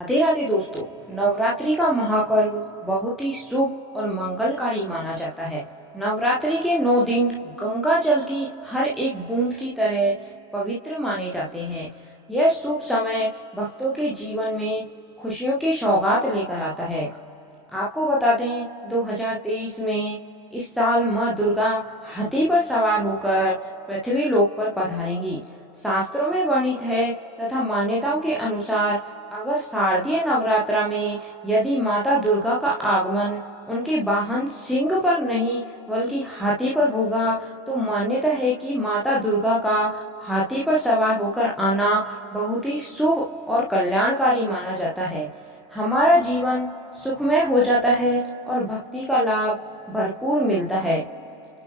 राधे राधे दोस्तों। नवरात्रि का महापर्व बहुत ही शुभ और मंगलकारी माना जाता है। नवरात्रि के 9 दिन गंगा जल की हर एक बूंद की तरह पवित्र माने जाते हैं। यह शुभ समय भक्तों के जीवन में खुशियों की सौगात लेकर आता है। आपको बता दें 2023 में इस साल माँ दुर्गा हाथी पर सवार होकर पृथ्वी लोक पर पधारेंगी। शास्त्रों में वर्णित है तथा मान्यताओं के अनुसार अगर शारदीय नवरात्रा में यदि माता दुर्गा का आगमन उनके वाहन सिंह पर नहीं बल्कि हाथी पर होगा तो मान्यता है कि माता दुर्गा का हाथी पर सवार होकर आना बहुत ही शुभ और कल्याणकारी माना जाता है। हमारा जीवन सुखमय हो जाता है और भक्ति का लाभ भरपूर मिलता है।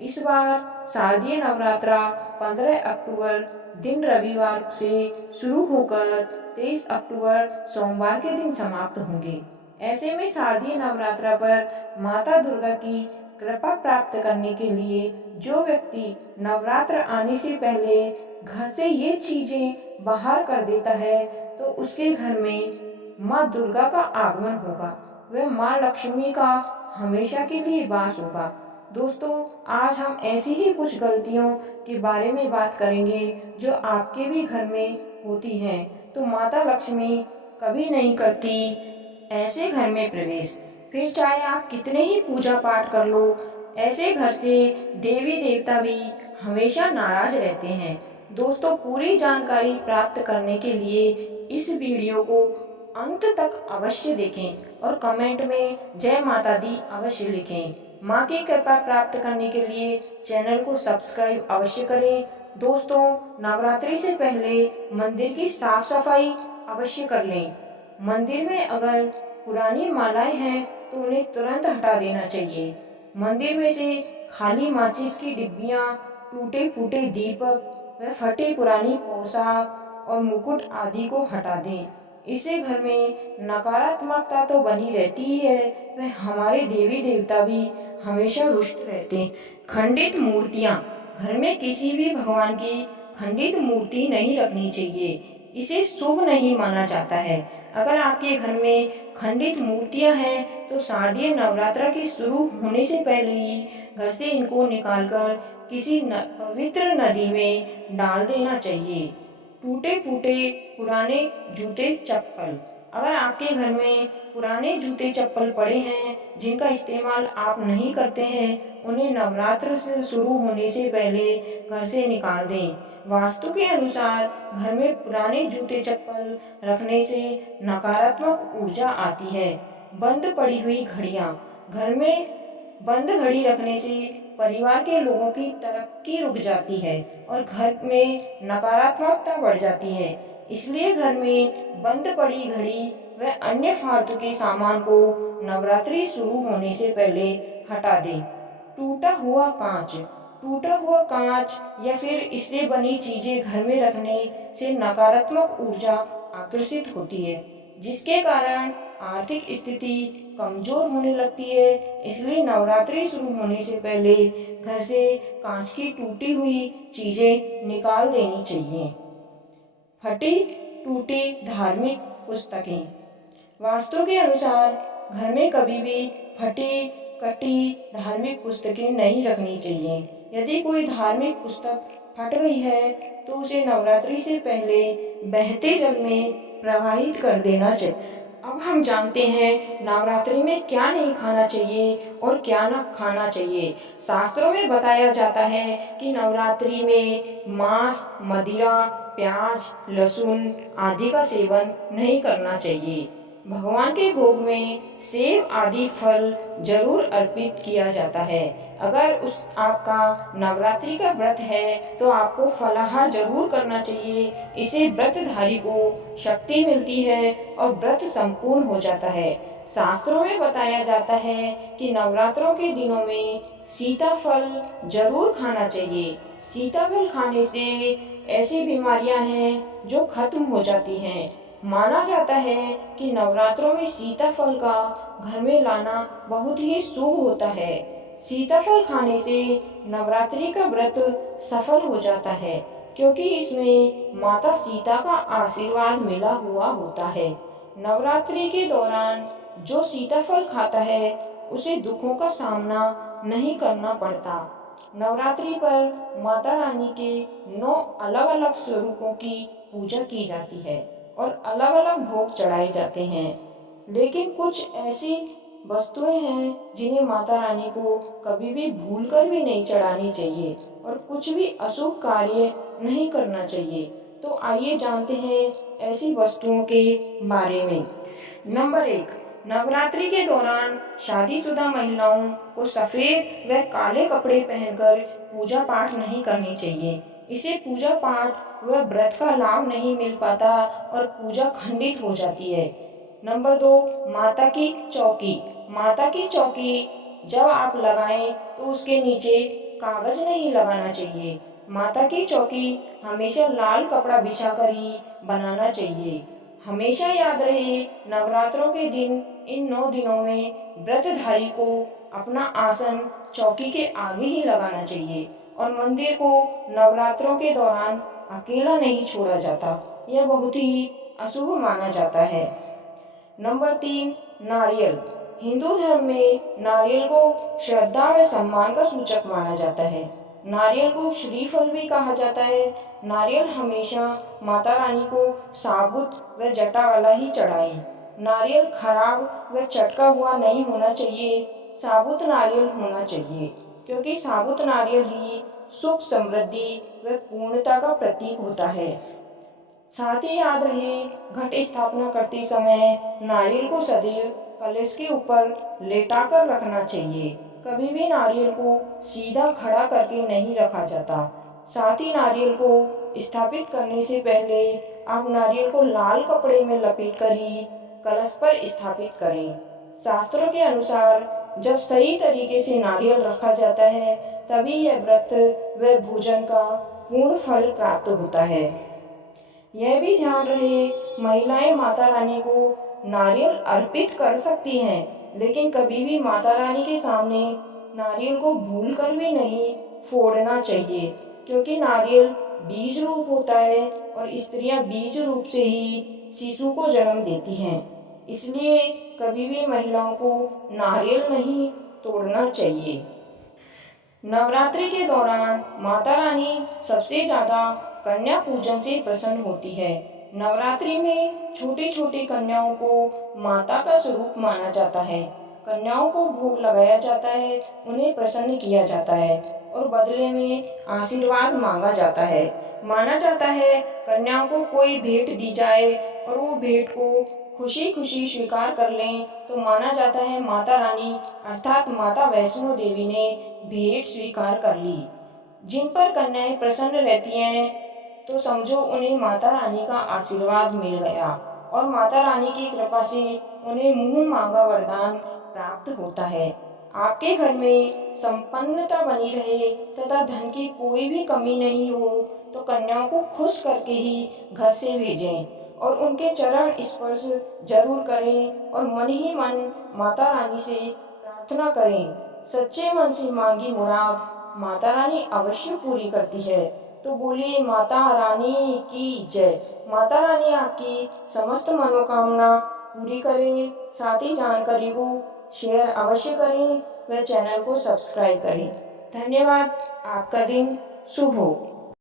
इस बार शारदीय नवरात्रा 15 अक्टूबर दिन रविवार से शुरू होकर 23 अक्टूबर सोमवार के दिन समाप्त होंगे। ऐसे में शारदीय नवरात्रा पर माता दुर्गा की कृपा प्राप्त करने के लिए जो व्यक्ति नवरात्र आने से पहले घर से ये चीजें बाहर कर देता है तो उसके घर में माँ दुर्गा का आगमन होगा, वह माँ लक्ष्मी का हमेशा के लिए वास होगा। दोस्तों, आज हम ऐसी ही कुछ गलतियों के बारे में बात करेंगे जो आपके भी घर में होती हैं। तो माता लक्ष्मी कभी नहीं करती ऐसे घर में प्रवेश। फिर चाहे आप कितने ही पूजा पाठ कर लो, ऐसे घर से देवी देवता भी हमेशा नाराज रहते हैं। दोस्तों, पूरी जानकारी प्राप्त करने के लिए इस वीडियो को अंत तक अवश्य देखें और कमेंट में जय माता दी अवश्य लिखें। माँ की कृपा प्राप्त करने के लिए चैनल को सब्सक्राइब अवश्य करें। दोस्तों, नवरात्रि से पहले मंदिर की साफ सफाई अवश्य कर लें। मंदिर में अगर पुरानी मालाएं हैं तो उन्हें तुरंत हटा देना चाहिए। मंदिर में से खाली माचिस की डिब्बियां, टूटे फूटे दीपक व फटी पुरानी पोशाक और मुकुट आदि को हटा दें। इससे घर में नकारात्मकता तो बनी रहती ही है, वह हमारे देवी देवता भी हमेशा रुष्ट रहते हैं। खंडित मूर्तियां, घर में किसी भी भगवान की खंडित मूर्ति नहीं रखनी चाहिए, इसे शुभ नहीं माना जाता है। अगर आपके घर में खंडित मूर्तियां हैं तो शारदीय नवरात्र के शुरू होने से पहले ही घर से इनको निकालकर किसी पवित्र नदी में डाल देना चाहिए। टूटे फूटे पुराने जूते चप्पल, अगर आपके घर में पुराने जूते चप्पल पड़े हैं जिनका इस्तेमाल आप नहीं करते हैं, उन्हें नवरात्र से शुरू होने से पहले घर से निकाल दें। वास्तु के अनुसार घर में पुराने जूते चप्पल रखने से नकारात्मक ऊर्जा आती है। बंद पड़ी हुई घड़ियां, घर में बंद घड़ी रखने से परिवार के लोगों की तरक्की रुक जाती है और घर में नकारात्मकता बढ़ जाती है। इसलिए घर में बंद पड़ी घड़ी व अन्य फालतू के सामान को नवरात्रि शुरू होने से पहले हटा दें। टूटा हुआ कांच या फिर इससे बनी चीजें घर में रखने से नकारात्मक ऊर्जा आकर्षित होती है, जिसके कारण आर्थिक स्थिति कमजोर होने लगती है। इसलिए नवरात्रि शुरू होने से पहले घर से कांच की टूटी हुई चीजें निकाल देनी चाहिए। फटी टूटी धार्मिक पुस्तकें, वास्तु के अनुसार घर में कभी भी फटी कटी धार्मिक पुस्तकें नहीं रखनी चाहिए। यदि कोई धार्मिक पुस्तक फट गई है तो उसे नवरात्रि से पहले बहते जल में प्रवाहित कर देना चाहिए। अब हम जानते हैं नवरात्रि में क्या नहीं खाना चाहिए और क्या न खाना चाहिए। शास्त्रों में बताया जाता है कि नवरात्रि में मांस, मदिरा, प्याज, लहसुन आदि का सेवन नहीं करना चाहिए। भगवान के भोग में सेब आदि फल जरूर अर्पित किया जाता है। अगर उस आपका नवरात्रि का व्रत है तो आपको फलाहार जरूर करना चाहिए। इससे व्रतधारी को शक्ति मिलती है और व्रत संपूर्ण हो जाता है। शास्त्रों में बताया जाता है कि नवरात्रों के दिनों में सीताफल जरूर खाना चाहिए। सीताफल खाने से ऐसी बीमारियां हैं जो खत्म हो जाती हैं। माना जाता है कि नवरात्रों में सीताफल का घर में लाना बहुत ही शुभ होता है। सीताफल खाने से नवरात्रि का व्रत सफल हो जाता है, क्योंकि इसमें माता सीता का आशीर्वाद मिला हुआ होता है। नवरात्रि के दौरान जो सीताफल खाता है उसे दुखों का सामना नहीं करना पड़ता। नवरात्रि पर माता रानी के 9 अलग-अलग स्वरूपों की पूजा की जाती है और अलग-अलग भोग चढ़ाए जाते हैं। लेकिन कुछ ऐसी वस्तुएं हैं जिन्हें माता रानी को कभी भी भूलकर भी नहीं चढ़ानी चाहिए और कुछ भी अशुभ कार्य नहीं करना चाहिए। तो आइए जानते हैं ऐसी वस्तुओं के बारे में। नंबर 1, नवरात्रि के दौरान शादीशुदा महिलाओं को सफेद व काले कपड़े पहनकर पूजा पाठ नहीं करनी चाहिए। इसे पूजा पाठ व व्रत का लाभ नहीं मिल पाता और पूजा खंडित हो जाती है। नंबर 2, माता की चौकी। माता की चौकी जब आप लगाएं तो उसके नीचे कागज नहीं लगाना चाहिए। माता की चौकी हमेशा लाल कपड़ा बिछाकर ही बनाना चाहिए। हमेशा याद रहे, नवरात्रों के दिन इन 9 दिनों में व्रतधारी को अपना आसन चौकी के आगे ही लगाना चाहिए और मंदिर को नवरात्रों के दौरान अकेला नहीं छोड़ा जाता। यह बहुत ही अशुभ माना जाता है। नंबर 3, नारियल। हिंदू धर्म में नारियल को श्रद्धा व सम्मान का सूचक माना जाता है। नारियल को श्रीफल भी कहा जाता है। नारियल हमेशा माता रानी को साबुत व जटा वाला ही चढ़ाएं। नारियल खराब व चटका हुआ नहीं होना चाहिए, साबुत नारियल होना चाहिए, क्योंकि साबुत नारियल ही सुख, समृद्धि व पूर्णता का प्रतीक होता है। साथ ही याद रहे, घट स्थापना करते समय नारियल को सदैव कलश के ऊपर लेटाकर रखना चाहिए। कभी भी नारियल को सीधा खड़ा करके नहीं रखा जाता। साथ ही नारियल को स्थापित करने से पहले आप नारियल को लाल कपड़े में लपेटकर ही कलश पर स्थापित करें। शास्त्रों के अनुसार जब सही तरीके से नारियल रखा जाता है तभी यह व्रत व भोजन का पूर्ण फल प्राप्त होता है। यह भी ध्यान रहे, महिलाएं माता रानी को नारियल अर्पित कर सकती हैं, लेकिन कभी भी माता रानी के सामने नारियल को भूलकर भी नहीं फोड़ना चाहिए, क्योंकि नारियल बीज रूप होता है और स्त्रियां बीज रूप से ही शिशु को जन्म देती हैं। इसलिए कभी भी महिलाओं को नारियल नहीं तोड़ना चाहिए। नवरात्रि के दौरान माता रानी सबसे ज़्यादा कन्या पूजन से प्रसन्न होती है। नवरात्रि में छोटी छोटी कन्याओं को माता का स्वरूप माना जाता है। कन्याओं को भोग लगाया जाता है, उन्हें प्रसन्न किया जाता है और बदले में आशीर्वाद मांगा जाता है। माना जाता है कन्याओं को कोई भेंट दी जाए और वो भेंट को खुशी खुशी स्वीकार कर लें तो माना जाता है माता रानी अर्थात माता वैष्णो देवी ने भेंट स्वीकार कर ली। जिन पर कन्याएं प्रसन्न रहती हैं तो समझो उन्हें माता रानी का आशीर्वाद मिल गया और माता रानी की कृपा से उन्हें मुंह मांगा वरदान प्राप्त होता है। आपके घर में संपन्नता बनी रहे तथा धन की कोई भी कमी नहीं हो तो कन्याओं को खुश करके ही घर से भेजें और उनके चरण स्पर्श जरूर करें और मन ही मन माता रानी से प्रार्थना करें। सच्चे मन से मांगी मुराद माता रानी अवश्य पूरी करती है। तो बोलिए माता रानी की जय। माता रानी आपकी समस्त मनोकामना पूरी करे। साथ ही जानकारी को शेयर अवश्य करें व चैनल को सब्सक्राइब करें। धन्यवाद। आपका दिन शुभ हो।